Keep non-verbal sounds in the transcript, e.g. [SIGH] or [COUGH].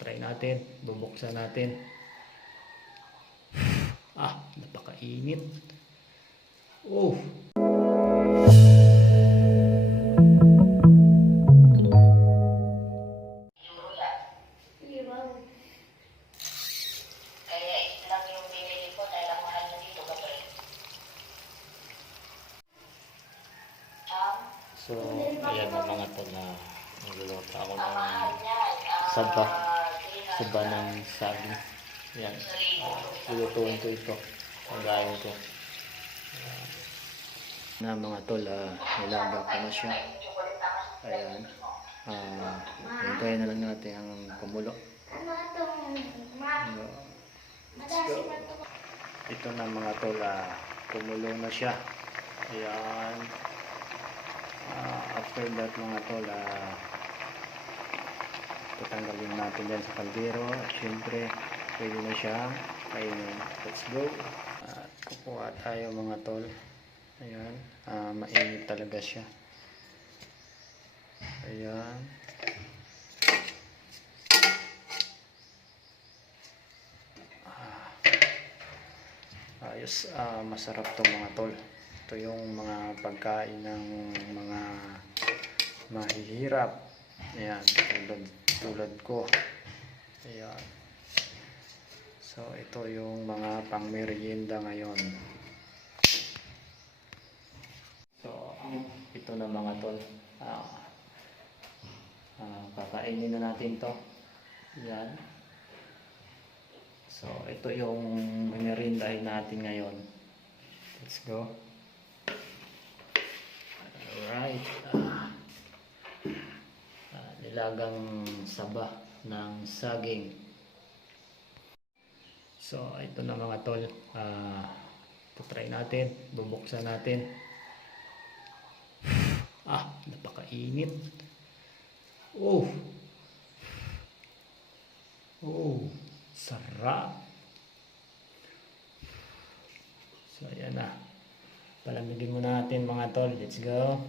try natin. Bubuksan natin. [SIGHS] Ah, napakainit. Oh, yung so ayan na mga to na nagluluto ako ng Saba. Di na- saba ng saging. Yan. Uh, lulutuin ko ito. Ang gawin ko. Na mga tol, uh, nilaga ko na siya. Ayan. Ah, hintayin na lang natin ang kumulo. Ano? Madasi pa ito. Na mga tol, ah, kumulo na siya. Ayan. Ah, after that mga tol, ah, tatanggalin natin yan sa kaldero. At syempre, pwede na siya kainin. Let's go. At kukuha tayo mga tol. Ayan. Ah, mainit talaga siya. Ayan. Ayos, ah, masarap to mga tol. Ito yung mga pagkain ng mga mahihirap. Ayan, tulad, tulad ko. Ayan. So, ito yung mga pangmerienda ngayon. So, ito na mga tol. Ah, ah, kakainin na natin to. Ayan. So, ito yung merindahin natin ngayon. Let's go. Alright. Ah, nilagang saba ng saging. So, ito na mga tol. Ah, try natin. Bubuksan natin. [SIGHS] Ah, napakainit. Oh. Oh, sarap. So, ayan na. Palamigin mo natin mga tol. Let's go.